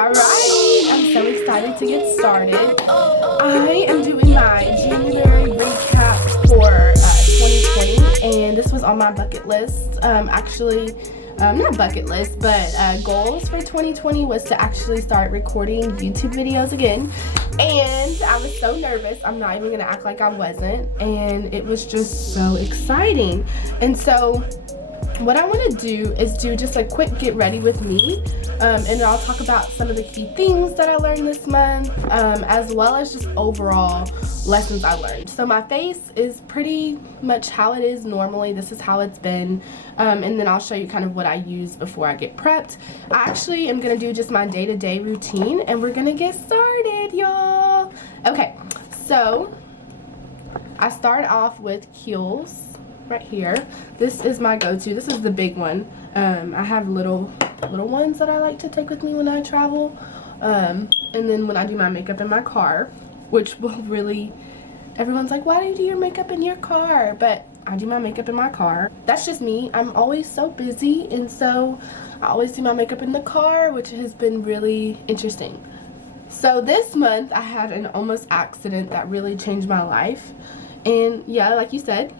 Alright, I'm so excited to get started. I am doing my January recap for 2020, and this was on my bucket list. Not bucket list, but goals for 2020 was to actually start recording YouTube videos again. And I was so nervous, I'm not even gonna act like I wasn't, and it was just so exciting. And so what I want to do is do just a quick get ready with me, and I'll talk about some of the key things that I learned this month, as well as just overall lessons I learned. So my face is pretty much how it is normally. This is how it's been, and then I'll show you kind of what I use before I get prepped. I actually am going to do just my day-to-day routine, and we're going to get started, y'all. Okay, so I start off with Kiehl's. Right here, this is my go-to. This is the big one. I have little ones that I like to take with me when I travel, and then when I do my makeup in my car, which will really, everyone's like, why do you do your makeup in your car? But I do my makeup in my car. That's just me. I'm always so busy, and so I always do my makeup in the car, which has been really interesting. So this month I had an almost accident that really changed my life, and yeah, like you said,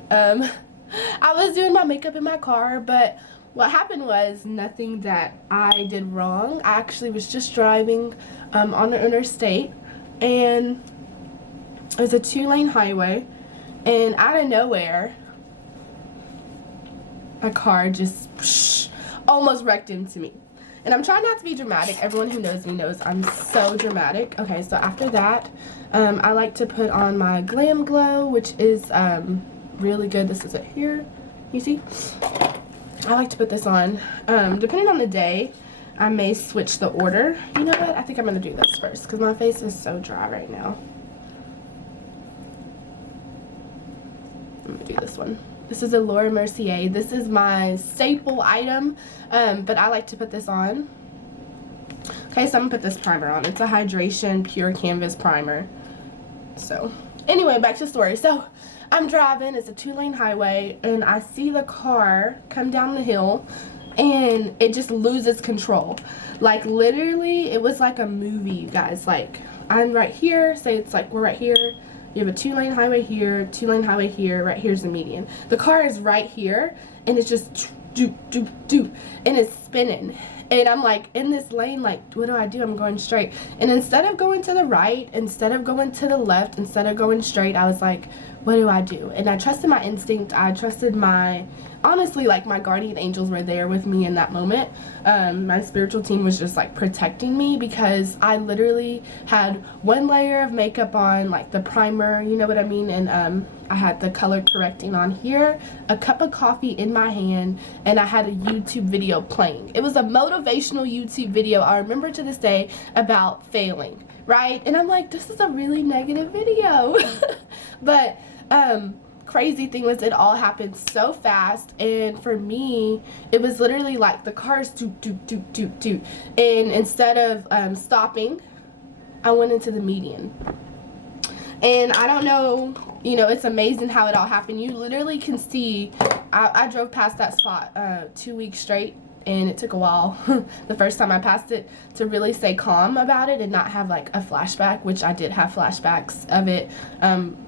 I was doing my makeup in my car, but what happened was nothing that I did wrong. I actually was just driving on the interstate, and it was a 2-lane highway, and out of nowhere, a car just almost wrecked into me. And I'm trying not to be dramatic. Everyone who knows me knows I'm so dramatic. Okay, so after that, I like to put on my Glam Glow, which is really good. This is it here, you see. I like to put this on. Depending on the day, I may switch the order. You know what, I think I'm gonna do this first because my face is so dry right now. I'm gonna do this one. This is a Laura Mercier. This is my staple item, but I like to put this on. Okay, so I'm gonna put this primer on. It's a hydration pure canvas primer. So anyway, back to the story. So I'm driving, it's a 2-lane highway, and I see the car come down the hill, and it just loses control. Like, literally, it was like a movie, you guys. Like, I'm right here, say it's like we're right here, you have a 2-lane highway here, 2-lane highway here, right here's the median. The car is right here, and it's just doop, doop, doop, and it's spinning. And I'm like in this lane, like, what do I do? I'm going straight. And instead of going to the right, instead of going to the left, instead of going straight, I was like, what do I do? And I trusted my instinct. I trusted honestly, like, my guardian angels were there with me in that moment. My spiritual team was just like protecting me because I literally had one layer of makeup on, like the primer, you know what I mean? And I had the color correcting on here, a cup of coffee in my hand, and I had a YouTube video playing. It was a motivational YouTube video, I remember to this day, about failing, right? And I'm like, this is a really negative video. But crazy thing was it all happened so fast, and for me it was literally like the cars doop doop doop doop doop, and instead of stopping, I went into the median. And I don't know, you know, it's amazing how it all happened. You literally can see, I drove past that spot 2 weeks straight, and it took a while the first time I passed it to really stay calm about it and not have like a flashback, which I did have flashbacks of it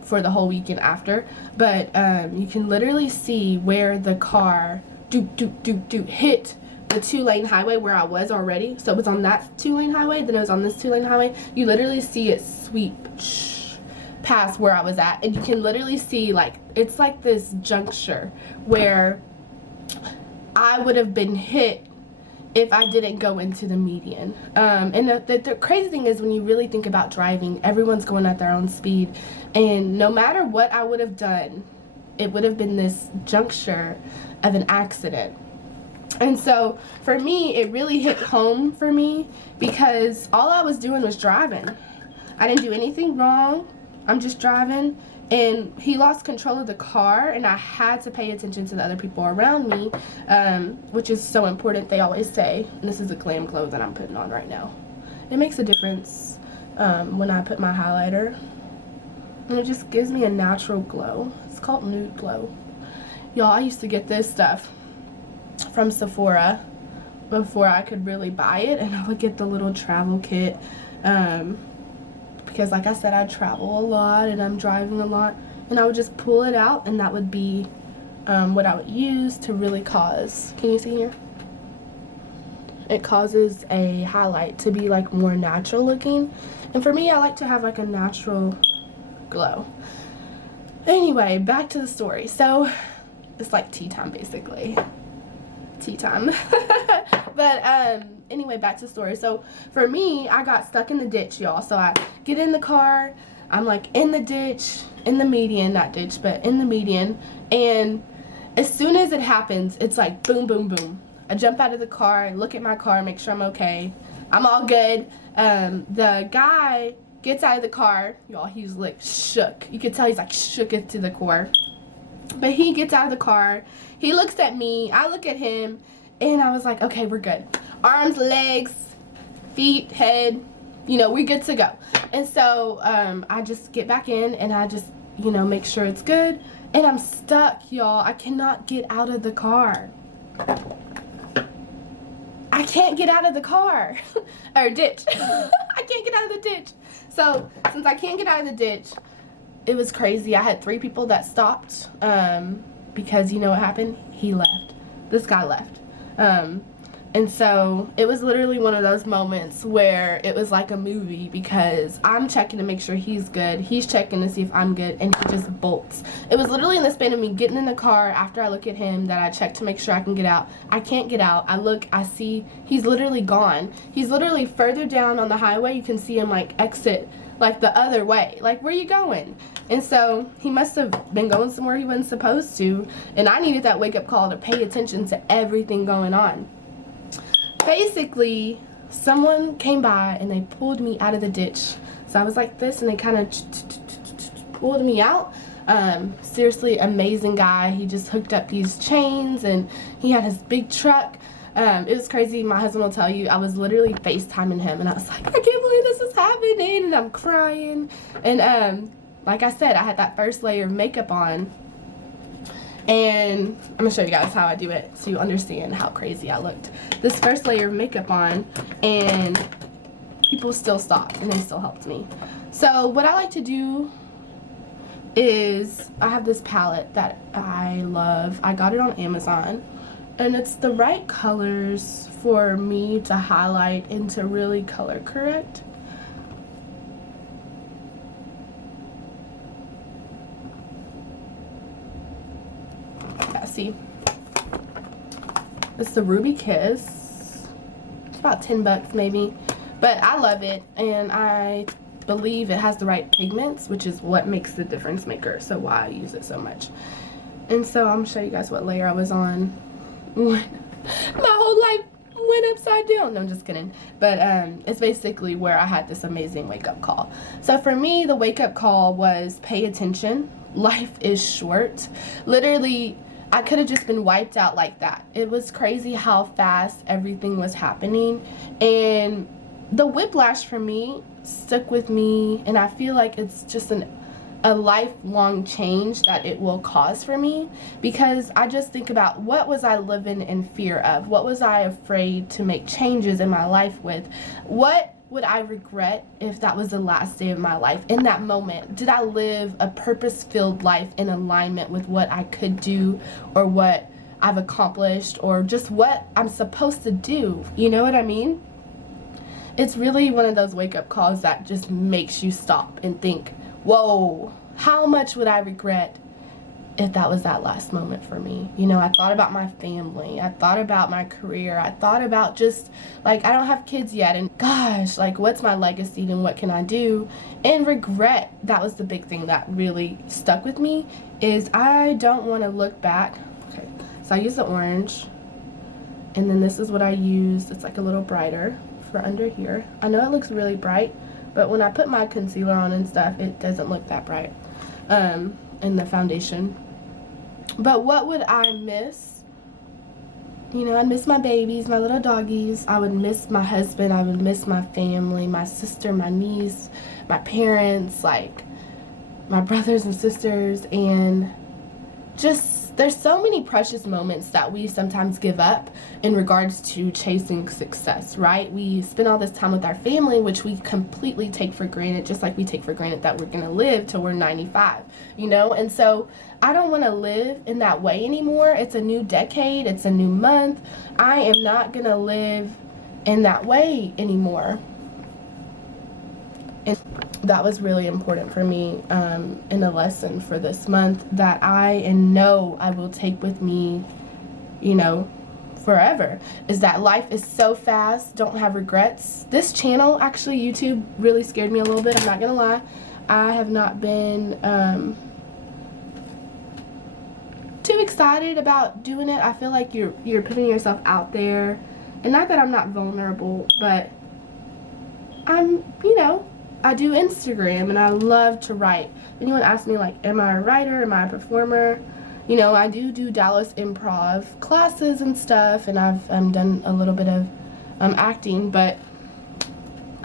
for the whole weekend after. But you can literally see where the car doop doop doop doop hit the 2-lane highway where I was already. So it was on that 2-lane highway, then it was on this 2-lane highway. You literally see it sweep past where I was at, and you can literally see, like, it's like this juncture where I would have been hit if I didn't go into the median. And the crazy thing is, when you really think about driving, everyone's going at their own speed, and no matter what I would have done, it would have been this juncture of an accident. And so for me, it really hit home for me because all I was doing was driving. I didn't do anything wrong. I'm just driving, and he lost control of the car, and I had to pay attention to the other people around me, which is so important, they always say. And this is a Glam Glow that I'm putting on right now. It makes a difference when I put my highlighter, and it just gives me a natural glow. It's called Nude Glow. Y'all, I used to get this stuff from Sephora before I could really buy it, and I would get the little travel kit because like I said, I travel a lot and I'm driving a lot, and I would just pull it out, and that would be what I would use to really cause, can you see here? It causes a highlight to be like more natural looking, and for me, I like to have like a natural glow. Anyway, back to the story. So it's like tea time, basically. Tea time. But anyway, back to the story. So for me, I got stuck in the ditch, y'all. So I get in the car, I'm like in the ditch, in the median, not ditch, but in the median, and as soon as it happens, it's like boom, boom, boom. I jump out of the car, look at my car, make sure I'm okay. I'm all good. The guy gets out of the car, y'all, he's like shook. You could tell he's like shook it to the core. But he gets out of the car, he looks at me, I look at him, and I was like, okay, we're good. Arms, legs, feet, head, you know, we're good to go. And so I just get back in, and I just, you know, make sure it's good. And I'm stuck, y'all. I cannot get out of the car. I can't get out of the car. Or ditch. I can't get out of the ditch. So, since I can't get out of the ditch, it was crazy. I had 3 people that stopped because you know what happened? He left. This guy left. And so it was literally one of those moments where it was like a movie, because I'm checking to make sure he's good, he's checking to see if I'm good, and he just bolts. It was literally in the span of me getting in the car after I look at him that I check to make sure I can get out. I can't get out. I look, I see he's literally gone. He's literally further down on the highway. You can see him like exit like the other way. Like, where are you going? And so he must have been going somewhere he wasn't supposed to, and I needed that wake-up call to pay attention to everything going on. Basically, someone came by and they pulled me out of the ditch. So I was like this, and they kind of pulled me out. Seriously, amazing guy. He just hooked up these chains, and he had his big truck. It was crazy. My husband will tell you, I was literally FaceTiming him, and I was like, I can't believe this is happening, and I'm crying. And like I said, I had that first layer of makeup on. And I'm gonna show you guys how I do it so you understand how crazy I looked. This first layer of makeup on, and people still stopped and they still helped me. So what I like to do is, I have this palette that I love. I got it on Amazon, and it's the right colors for me to highlight and to really color correct. See, it's the Ruby Kiss. It's about 10 bucks maybe, but I love it, and I believe it has the right pigments, which is what makes the difference maker, so why I use it so much. And so I'm gonna show you guys what layer I was on when my whole life went upside down. No, I'm just kidding. But it's basically where I had this amazing wake-up call. So for me, the wake-up call was pay attention. Life is short. Literally, I could have just been wiped out like that. It was crazy how fast everything was happening, and the whiplash for me stuck with me, and I feel like it's just a lifelong change that it will cause for me, because I just think about, what was I living in fear of? What was I afraid to make changes in my life with? What would I regret if that was the last day of my life? In that moment, did I live a purpose-filled life in alignment with what I could do, or what I've accomplished, or just what I'm supposed to do? You know what I mean? It's really one of those wake-up calls that just makes you stop and think, whoa, how much would I regret if that was that last moment for me? You know, I thought about my family, I thought about my career, I thought about just, like, I don't have kids yet, and gosh, like, what's my legacy and what can I do? And regret, that was the big thing that really stuck with me, is I don't want to look back. Okay, so I use the orange, and then this is what I use. It's like a little brighter for under here. I know it looks really bright, but when I put my concealer on and stuff, it doesn't look that bright in the foundation. But what would I miss? You know, I'd miss my babies, my little doggies. I would miss my husband. I would miss my family, my sister, my niece, my parents, like my brothers and sisters, and just there's so many precious moments that we sometimes give up in regards to chasing success, right? We spend all this time with our family, which we completely take for granted, just like we take for granted that we're going to live till we're 95, you know? And so I don't want to live in that way anymore. It's a new decade. It's a new month. I am not going to live in that way anymore. And that was really important for me in a lesson for this month that I know I will take with me, you know, forever, is that life is so fast. Don't have regrets. This channel, actually, YouTube really scared me a little bit. I'm not gonna lie. I have not been too excited about doing it. I feel like you're putting yourself out there, and not that I'm not vulnerable, but I'm, you know, I do Instagram and I love to write. Anyone asks me, like, am I a writer? Am I a performer? You know, I do Dallas improv classes and stuff, and I've done a little bit of acting, but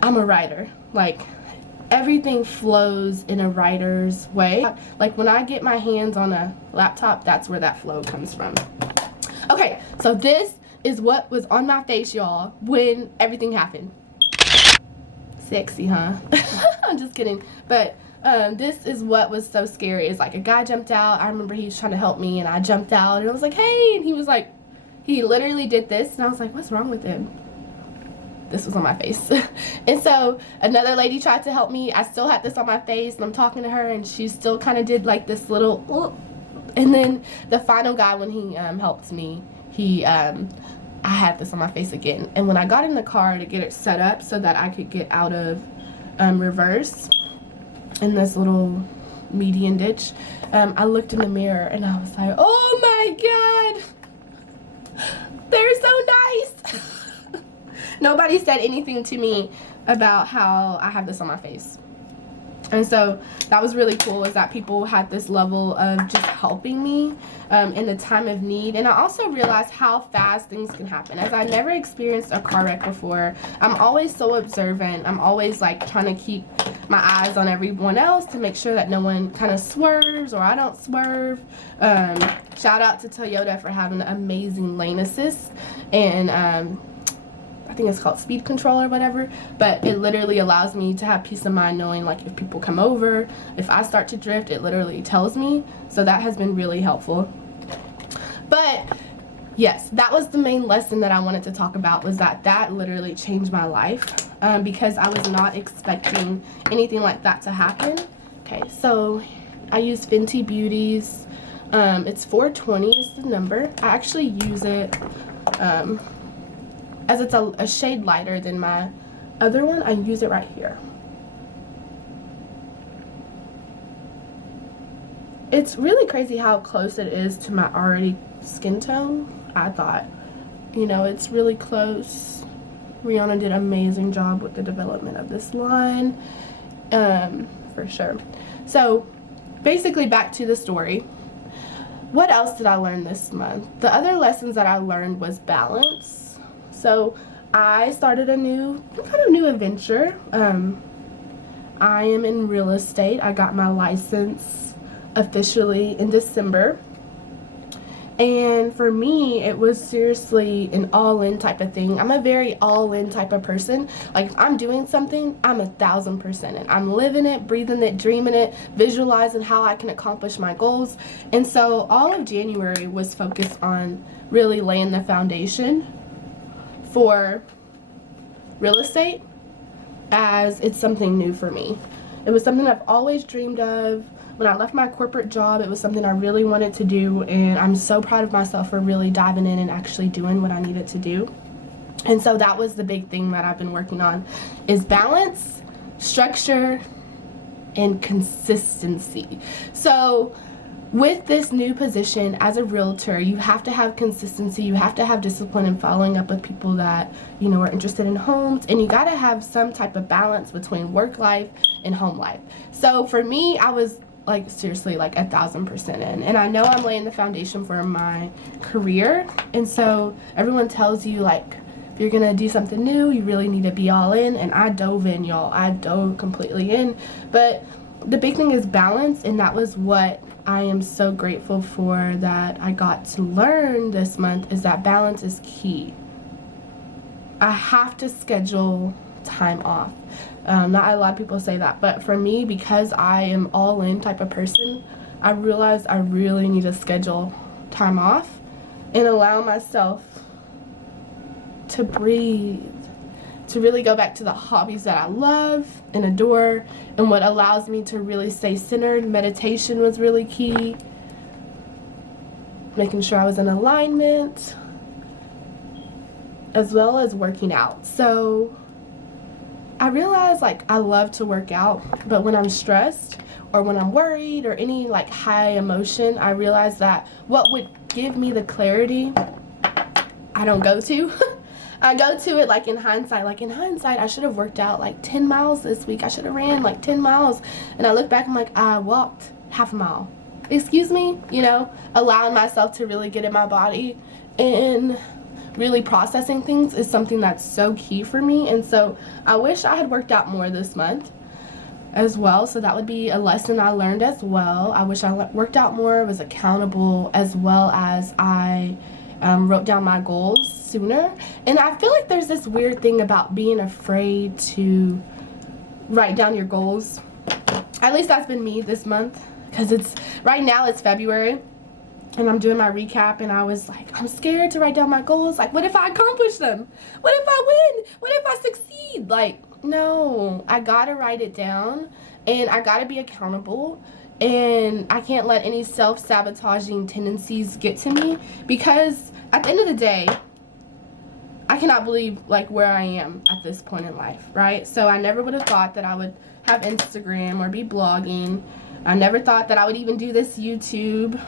I'm a writer. Like, everything flows in a writer's way. Like, when I get my hands on a laptop, that's where that flow comes from. Okay, so this is what was on my face, y'all, when everything happened. Sexy, huh? I'm just kidding. But this is what was so scary. Is like a guy jumped out. I remember he was trying to help me, and I jumped out, and I was like, hey, and he was like, he literally did this, and I was like, what's wrong with him? This was on my face. And so another lady tried to help me. I still had this on my face, and I'm talking to her, and she still kind of did like this little, and then the final guy, when he helped me, he I had this on my face again. And when I got in the car to get it set up so that I could get out of reverse in this little median ditch, I looked in the mirror and I was like, oh my God, they're so nice. Nobody said anything to me about how I have this on my face. And so that was really cool, is that people had this level of just helping me in a time of need. And I also realized how fast things can happen. As I never experienced a car wreck before, I'm always so observant. I'm always like trying to keep my eyes on everyone else to make sure that no one kind of swerves or I don't swerve. Shout out to Toyota for having amazing lane assist, and I think it's called speed control or whatever, but it literally allows me to have peace of mind knowing, like, if people come over, if I start to drift, it literally tells me. So that has been really helpful. But yes, that was the main lesson that I wanted to talk about, was that literally changed my life, because I was not expecting anything like that to happen. Okay, so I use Fenty Beauty's, it's 420 is the number. I actually use it as it's a shade lighter than my other one. I use it right here. It's really crazy how close it is to my already skin tone. I thought, you know, it's really close. Rihanna did an amazing job with the development of this line, for sure. So basically, back to the story. What else did I learn this month? The other lessons that I learned was balance. So I started a new adventure. I am in real estate. I got my license officially in December. And for me, it was seriously an all-in type of thing. I'm a very all-in type of person. Like, if I'm doing something, I'm 1,000% in. I'm living it, breathing it, dreaming it, visualizing how I can accomplish my goals. And so all of January was focused on really laying the foundation for real estate, as it's something new for me. It was something I've always dreamed of. When I left my corporate job, it was something I really wanted to do, and I'm so proud of myself for really diving in and actually doing what I needed to do. And so that was the big thing that I've been working on, is balance, structure, and consistency. So with this new position as a realtor, you have to have consistency, you have to have discipline in following up with people that, you know, are interested in homes, and you got to have some type of balance between work life and home life. So for me, I was like seriously like 1,000% in, and I know I'm laying the foundation for my career. And so everyone tells you, like, if you're gonna do something new, you really need to be all in, and I dove in, y'all. I dove completely in. But the big thing is balance, and that was what I am so grateful for that I got to learn this month, is that balance is key. I have to schedule time off. Not a lot of people say that, but for me, because I am all in type of person, I realized I really need to schedule time off and allow myself to breathe, to really go back to the hobbies that I love and adore, and what allows me to really stay centered. Meditation was really key. Making sure I was in alignment, as well as working out. So I realized, like, I love to work out, but when I'm stressed or when I'm worried or any like high emotion, I realized that what would give me the clarity, I don't go to. I go to it like in hindsight. Like in hindsight, I should have worked out like 10 miles this week. I should have ran like 10 miles. And I look back, I'm like, I walked half a mile. Excuse me, you know, allowing myself to really get in my body and really processing things is something that's so key for me. And so I wish I had worked out more this month as well. So that would be a lesson I learned as well. I wish I worked out more, was accountable, as well as I wrote down my goals sooner. And I feel like there's this weird thing about being afraid to write down your goals. At least that's been me this month, because right now it's February and I'm doing my recap, and I was like, I'm scared to write down my goals. Like, what if I accomplish them? What if I win? What if I succeed? Like, no, I gotta write it down, and I gotta be accountable, and I can't let any self-sabotaging tendencies get to me, because at the end of the day, I cannot believe like where I am at this point in life, right? So I never would have thought that I would have Instagram or be blogging. I never thought that I would even do this YouTube.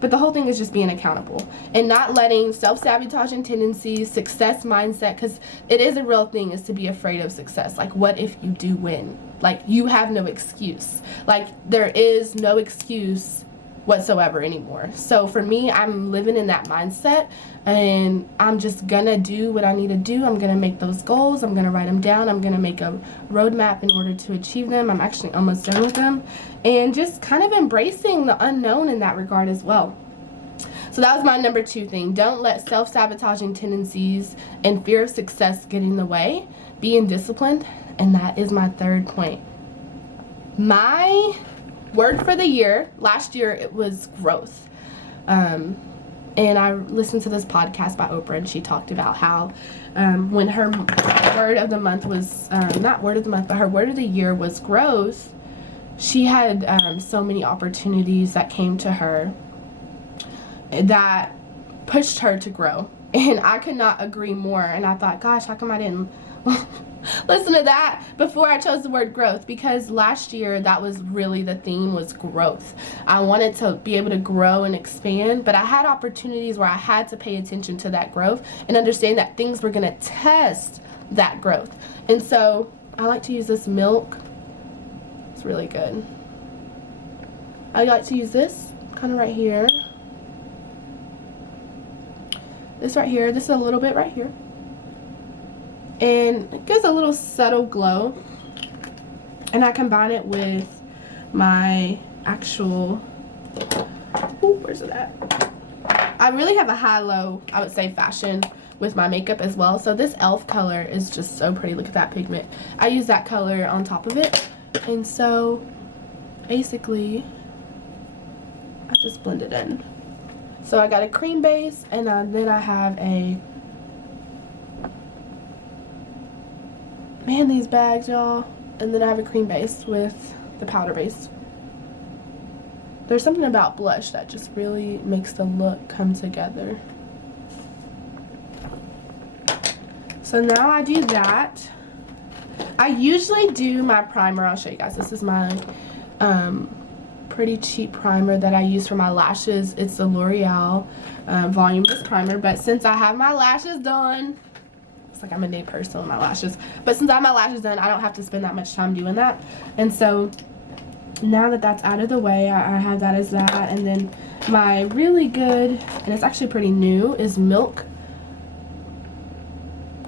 But the whole thing is just being accountable and not letting self-sabotaging tendencies, success mindset, because it is a real thing, is to be afraid of success. Like, what if you do win? Like, you have no excuse. Like, there is no excuse whatsoever anymore. So for me, I'm living in that mindset, and I'm just gonna do what I need to do. I'm gonna make those goals. I'm gonna write them down. I'm gonna make a roadmap in order to achieve them. I'm actually almost done with them, and just kind of embracing the unknown in that regard as well. So that was my number 2 thing. Don't let self-sabotaging tendencies and fear of success get in the way. Being disciplined. And that is my 3rd point. My word for the year, last year, it was growth. And I listened to this podcast by Oprah, and she talked about how when her word of the month was, not word of the month, but her word of the year was growth, she had so many opportunities that came to her that pushed her to grow. And I could not agree more. And I thought, gosh, how come I didn't listen to that before I chose the word growth? Because last year, that was really the theme, was growth. I wanted to be able to grow and expand, but I had opportunities where I had to pay attention to that growth and understand that things were going to test that growth. And so I like to use this milk. It's really good. I like to use this kind of right here. This right here. This is a little bit right here. And it gives a little subtle glow, and I combine it with my actual, where's it at? I really have a high-low, I would say, fashion with my makeup as well. So this e.l.f. color is just so pretty. Look at that pigment. I use that color on top of it, and so basically I just blend it in. So I got a cream base, and then I have a, man, these bags, y'all. And then I have a cream base with the powder base. There's something about blush that just really makes the look come together. So now I do that. I usually do my primer. I'll show you guys. This is my pretty cheap primer that I use for my lashes. It's the L'Oreal Voluminous Primer. But since I have my lashes done, like I'm a new person with my lashes, but since I have my lashes done, I don't have to spend that much time doing that. And so now that that's out of the way, I have that as that. And then my really good, and it's actually pretty new, is Milk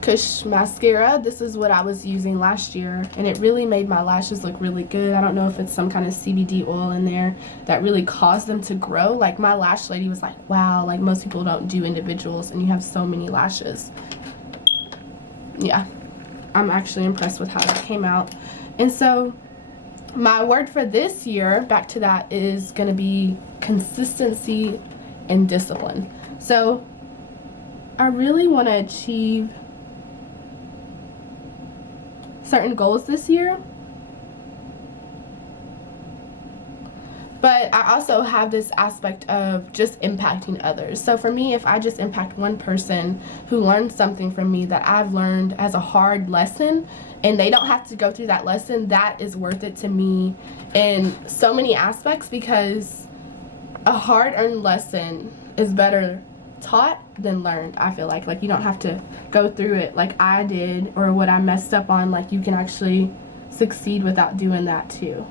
Kush mascara. This is what I was using last year, and it really made my lashes look really good. I don't know if it's some kind of CBD oil in there that really caused them to grow. Like, my lash lady was like, wow, like most people don't do individuals and you have so many lashes. Yeah, I'm actually impressed with how that came out. And so my word for this year, back to that, is going to be consistency and discipline. So I really want to achieve certain goals this year, but I also have this aspect of just impacting others. So for me, if I just impact one person who learns something from me that I've learned as a hard lesson, and they don't have to go through that lesson, that is worth it to me in so many aspects, because a hard-earned lesson is better taught than learned. I feel like you don't have to go through it like I did, or what I messed up on. Like, you can actually succeed without doing that too.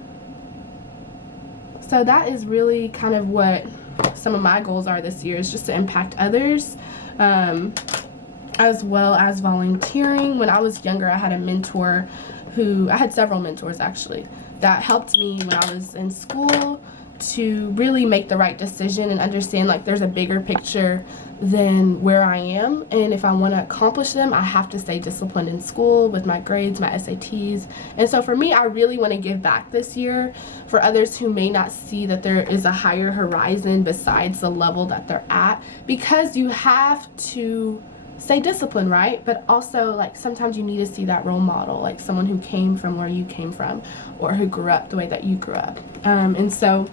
So that is really kind of what some of my goals are this year, is just to impact others, as well as volunteering. When I was younger, I had a mentor I had several mentors actually, that helped me when I was in school to really make the right decision and understand, like, there's a bigger picture than where I am, and if I want to accomplish them, I have to stay disciplined in school with my grades, my SATs. And so for me, I really want to give back this year for others who may not see that there is a higher horizon besides the level that they're at, because you have to stay disciplined, right? But also, like, sometimes you need to see that role model, like someone who came from where you came from, or who grew up the way that you grew up. And so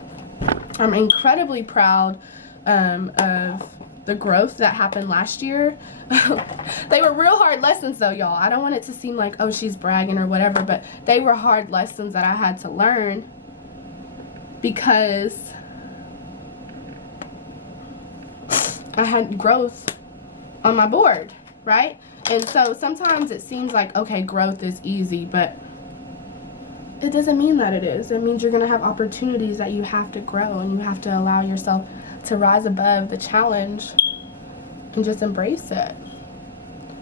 I'm incredibly proud of the growth that happened last year. They were real hard lessons though, y'all. I don't want it to seem like, oh, she's bragging or whatever, but they were hard lessons that I had to learn, because I had growth on my board, right? And so sometimes it seems like, okay, growth is easy, but it doesn't mean that it is. It means you're going to have opportunities that you have to grow, and you have to allow yourself to rise above the challenge and just embrace it.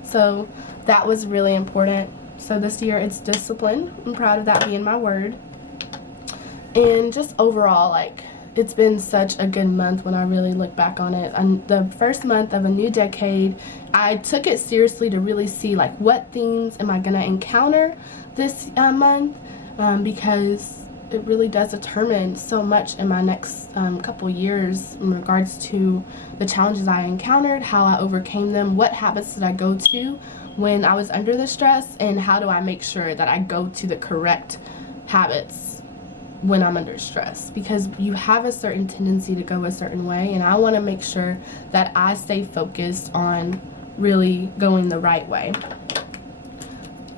So that was really important. So this year it's discipline. I'm proud of that being my word. And just overall, like, it's been such a good month when I really look back on it. And the first month of a new decade, I took it seriously to really see, like, what things am I going to encounter this month, because it really does determine so much in my next couple years in regards to the challenges I encountered, how I overcame them, what habits did I go to when I was under the stress, and how do I make sure that I go to the correct habits when I'm under stress, because you have a certain tendency to go a certain way, and I want to make sure that I stay focused on really going the right way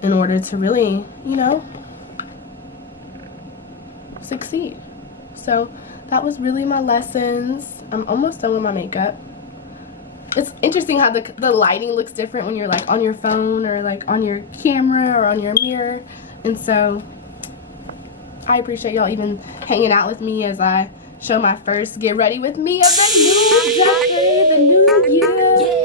in order to really, you know, succeed. So that was really my lessons. I'm almost done with my makeup. It's interesting how the lighting looks different when you're, like, on your phone or, like, on your camera or on your mirror. And so I appreciate y'all even hanging out with me as I show my first get ready with me of the new decade, the new year.